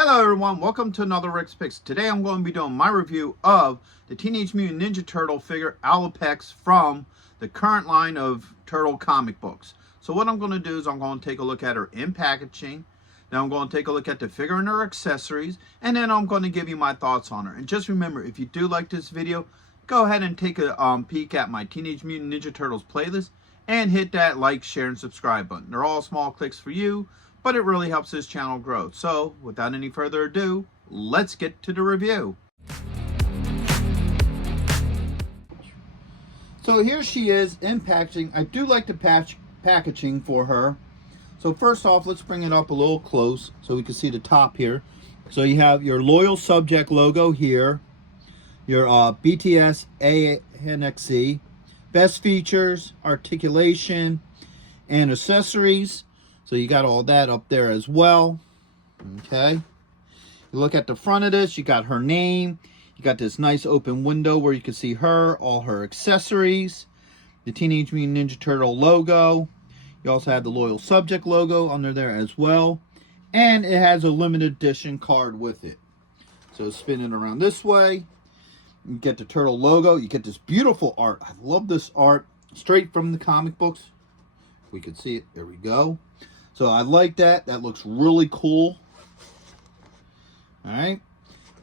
Hello everyone, welcome to another Rick's Picks. Today I'm going to be doing my review of the Teenage Mutant Ninja Turtle figure Alopex from the current line of Turtle comic books. So what I'm going to do is I'm going to take a look at her in packaging, then I'm going to take a look at the figure and her accessories, and then I'm going to give you my thoughts on her. And just remember, if you do like this video, go ahead and take a peek at my Teenage Mutant Ninja Turtles playlist and hit that like, share, and subscribe button. They're all small clicks for you, but it really helps this channel grow. So without any further ado, let's get to the review. So here she is in packaging. I do like the packaging for her. So first off, let's bring it up a little close so we can see the top here. So you have your Loyal Subject logo here, your BTS ANXE, best features, articulation, and accessories. So you got all that up there as well. Okay. You look at the front of this, you got her name. You got this nice open window where you can see her, all her accessories, the Teenage Mutant Ninja Turtle logo. You also have the Loyal Subject logo under there as well. And it has a limited edition card with it. So spin it around this way. You get the Turtle logo. You get this beautiful art. I love this art. Straight from the comic books. We can see it. There we go. So I like that. That looks really cool. Alright.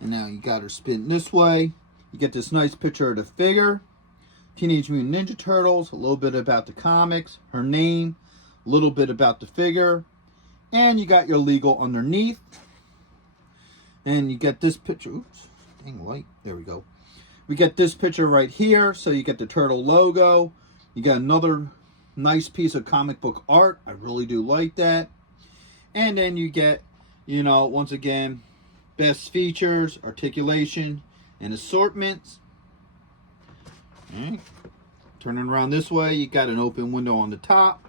And now you got her spin this way. You get this nice picture of the figure. Teenage Mutant Ninja Turtles. A little bit about the comics. Her name. A little bit about the figure. And you got your legal underneath. And you get this picture. Oops. Dang light. There we go. We get this picture right here. So you get the Turtle logo. You got another nice piece of comic book art. I really do like that. And then you get, once again, best features, articulation, and assortments. Alright. Turning around this way, you got an open window on the top.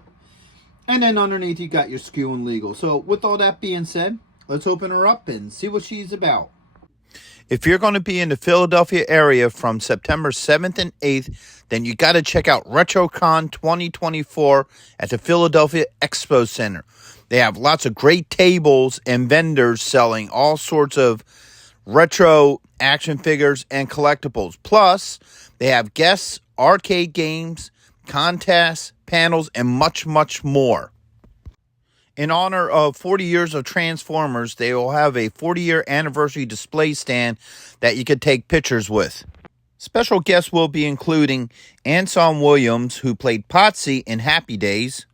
And then underneath, you got your SKU and legal. So with all that being said, let's open her up and see what she's about. If you're going to be in the Philadelphia area from September 7th and 8th, then you got to check out RetroCon 2024 at the Philadelphia Expo Center. They have lots of great tables and vendors selling all sorts of retro action figures and collectibles. Plus, they have guests, arcade games, contests, panels, and much, much more. In honor of 40 years of Transformers, they will have a 40-year anniversary display stand that you could take pictures with. Special guests will be including Anson Williams, who played Potsy in Happy Days,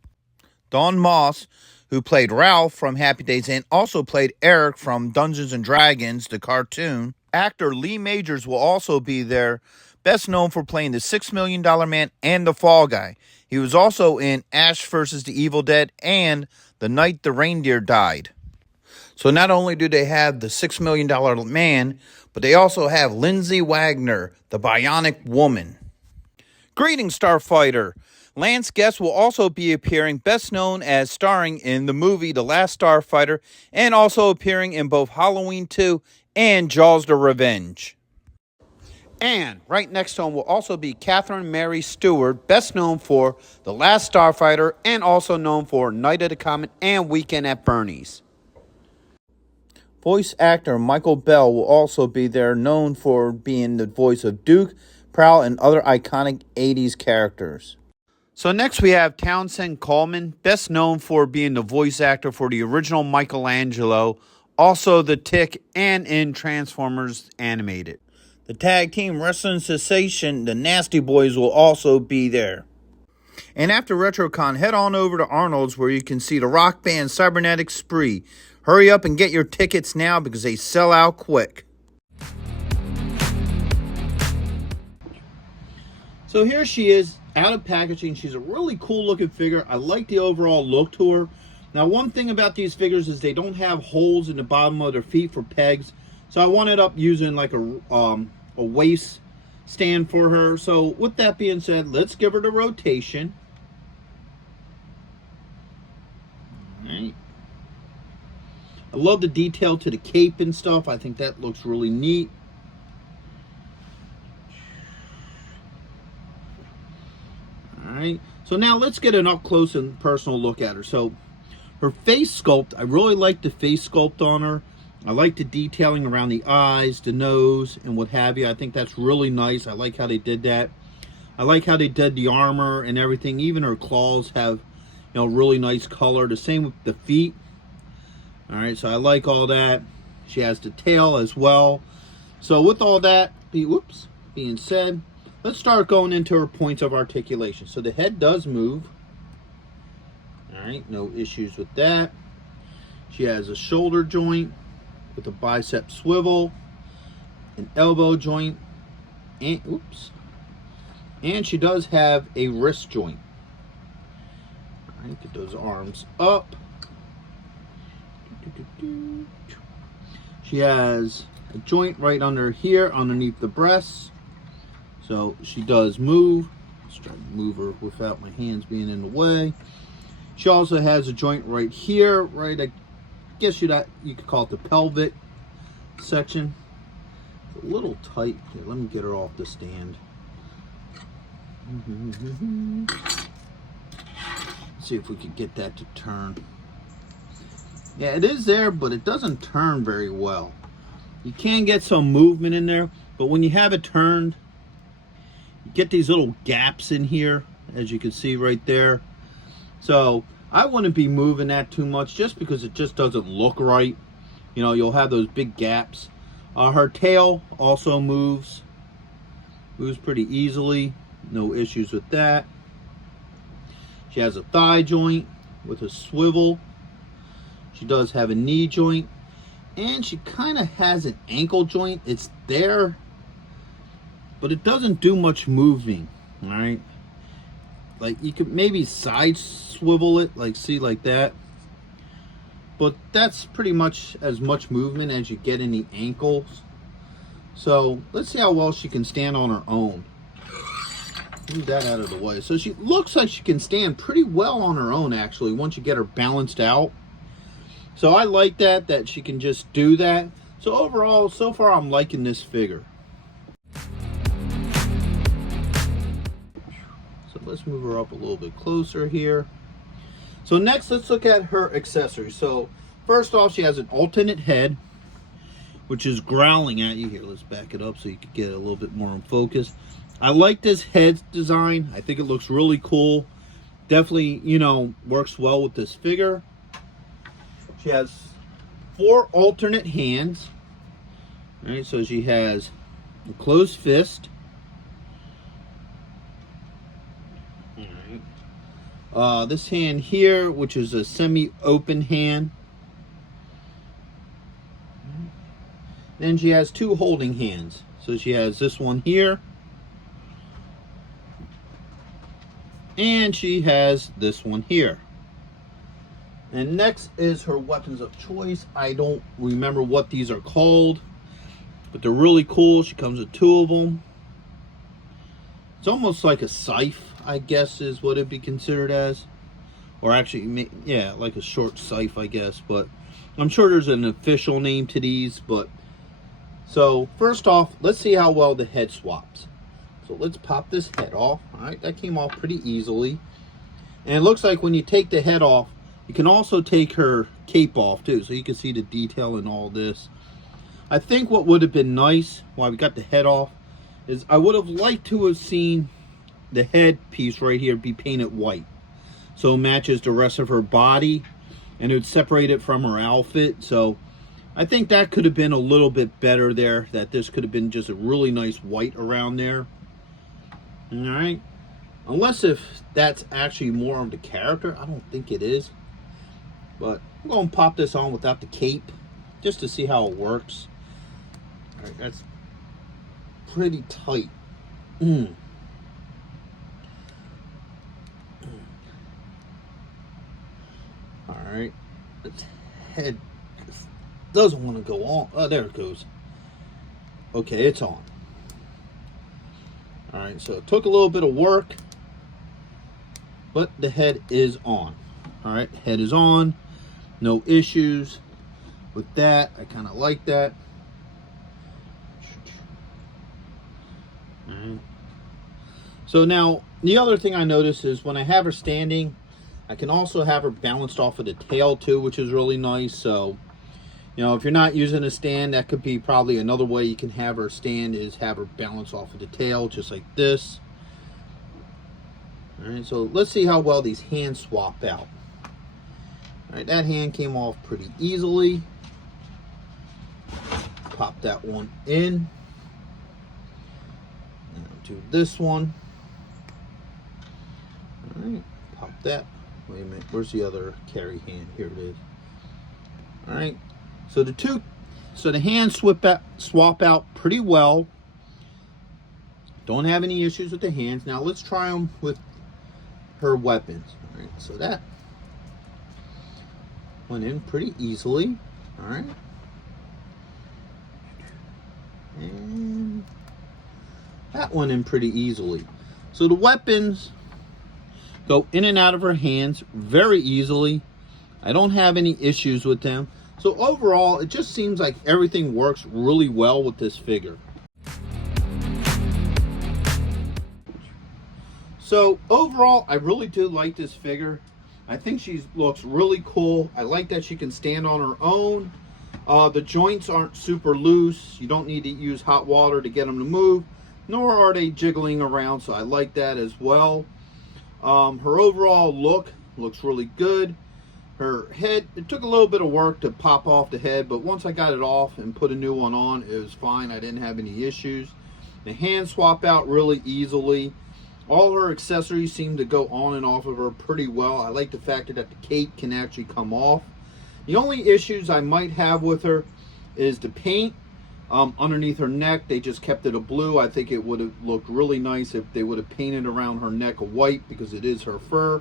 Don Moss, who played Ralph from Happy Days and also played Eric from Dungeons & Dragons, the cartoon. Actor Lee Majors will also be there, best known for playing the $6 Million Man and the Fall Guy. He was also in Ash vs. the Evil Dead and The Night the Reindeer Died. So not only do they have the $6 Million Man, but they also have Lindsay Wagner, the Bionic Woman. Greetings, Starfighter. Lance Guest will also be appearing, best known as starring in the movie The Last Starfighter, and also appearing in both Halloween 2 and Jaws the Revenge. And right next to him will also be Catherine Mary Stewart, best known for The Last Starfighter and also known for Night of the Comet and Weekend at Bernie's. Voice actor Michael Bell will also be there, known for being the voice of Duke, Prowl, and other iconic 80s characters. So next we have Townsend Coleman, best known for being the voice actor for the original Michelangelo, also the Tick, and in Transformers Animated. The tag team wrestling sensation, the Nasty Boys, will also be there. And after RetroCon, head on over to Arnold's where you can see the rock band Cybernetic Spree. Hurry up and get your tickets now because they sell out quick. So here she is out of packaging. She's a really cool looking figure. I like the overall look to her. Now one thing about these figures is they don't have holes in the bottom of their feet for pegs. So I ended up using like a waist stand for her. So with that being said, let's give her the rotation. All right. I love the detail to the cape and stuff. I think that looks really neat. All right. So now let's get an up close and personal look at her. So her face sculpt, I really like the face sculpt on her. I like the detailing around the eyes, the nose, and what have you. I think that's really nice. I like how they did that. I like how they did the armor and everything. Even her claws have, really nice color. The same with the feet. All right, so I like all that. She has the tail as well. So with all that being said, let's start going into her points of articulation. So the head does move. All right, no issues with that. She has a shoulder joint with a bicep swivel, an elbow joint, and she does have a wrist joint. All right, get those arms up. She has a joint right under here, underneath the breasts. So she does move. Let's try to move her without my hands being in the way. She also has a joint right here, right, I guess you could call it the pelvic section. It's a little tight. Here, let me get her off the stand. See if we could get that to turn. Yeah, it is there, but it doesn't turn very well. You can get some movement in there, but when you have it turned, you get these little gaps in here, as you can see right there. So I wouldn't be moving that too much just because it just doesn't look right. You'll have those big gaps. Her tail also moves pretty easily. No issues with that. She has a thigh joint with a swivel. She does have a knee joint, and she kind of has an ankle joint. It's there, but it doesn't do much moving. All right, like you could maybe side swivel it, like that, but that's pretty much as much movement as you get in the ankles. So let's see how well she can stand on her own. Move that out of the way. So she looks like she can stand pretty well on her own, actually, once you get her balanced out. So I like that she can just do that. So overall, so far I'm liking this figure. So let's move her up a little bit closer here. So next, let's look at her accessories. So first off, she has an alternate head, which is growling at you. Here, let's back it up so you can get a little bit more in focus. I like this head design. I think it looks really cool. Definitely, works well with this figure. She has 4 alternate hands. All right, so she has a closed fist. All right. This hand here, which is a semi-open hand. Then she has 2 holding hands. So she has this one here. And she has this one here. And next is her weapons of choice. I don't remember what these are called, but they're really cool. She comes with 2 of them. It's almost like a scythe, I guess, is what it'd be considered as. Or actually, yeah, like a short scythe, I guess. But I'm sure there's an official name to these. But so first off, let's see how well the head swaps. So let's pop this head off. All right, that came off pretty easily. And it looks like when you take the head off, you can also take her cape off too, so you can see the detail in all this. I think what would have been nice while we got the head off is I would have liked to have seen the head piece right here be painted white, so it matches the rest of her body and it would separate it from her outfit. So I think that could have been a little bit better there, that this could have been just a really nice white around there. All right, unless if that's actually more of the character. I don't think it is. But I'm going to pop this on without the cape, just to see how it works. All right, that's pretty tight. All right, its head doesn't want to go on. Oh, there it goes. Okay, it's on. All right, so it took a little bit of work, but the head is on. All right, head is on. No issues with that. I kind of like that. All right. So now, the other thing I notice is when I have her standing, I can also have her balanced off of the tail too, which is really nice. So, You know, if you're not using a stand, that could be probably another way you can have her stand, is have her balance off of the tail, just like this. All right, so let's see how well these hands swap out. All right, that hand came off pretty easily. Pop that one in. Now do this one. All right, pop that. Wait a minute, where's the other carry hand? Here it is. All right, so the hands swap out pretty well. Don't have any issues with the hands. Now let's try them with her weapons. All right, so that went in pretty easily. All right, and that went in pretty easily. So the weapons go in and out of her hands very easily. I don't have any issues with them. So overall, it just seems like everything works really well with this figure. So overall, I really do like this figure. I think she looks really cool. I like that she can stand on her own. The joints aren't super loose. You don't need to use hot water to get them to move, nor are they jiggling around, so I like that as well. Her overall look looks really good. Her head, it took a little bit of work to pop off the head, but once I got it off and put a new one on, it was fine. I didn't have any issues. The hands swap out really easily. All her accessories seem to go on and off of her pretty well. I like the fact that the cape can actually come off. The only issues I might have with her is the paint. Underneath her neck, they just kept it a blue. I think it would have looked really nice if they would have painted around her neck a white, because it is her fur,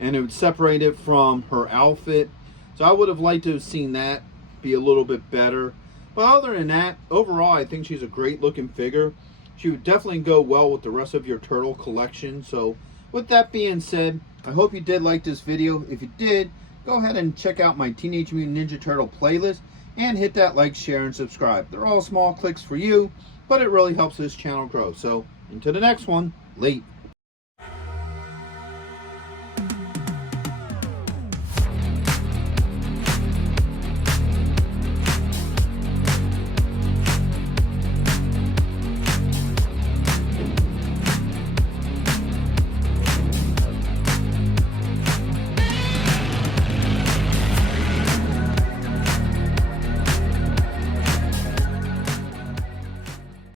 and it would separate it from her outfit. So I would have liked to have seen that be a little bit better. But other than that, overall, I think she's a great looking figure. She would definitely go well with the rest of your turtle collection. So with that being said, I hope you did like this video. If you did, go ahead and check out my Teenage Mutant Ninja Turtle playlist and hit that like, share, and subscribe. They're all small clicks for you, but it really helps this channel grow. So until the next one, late.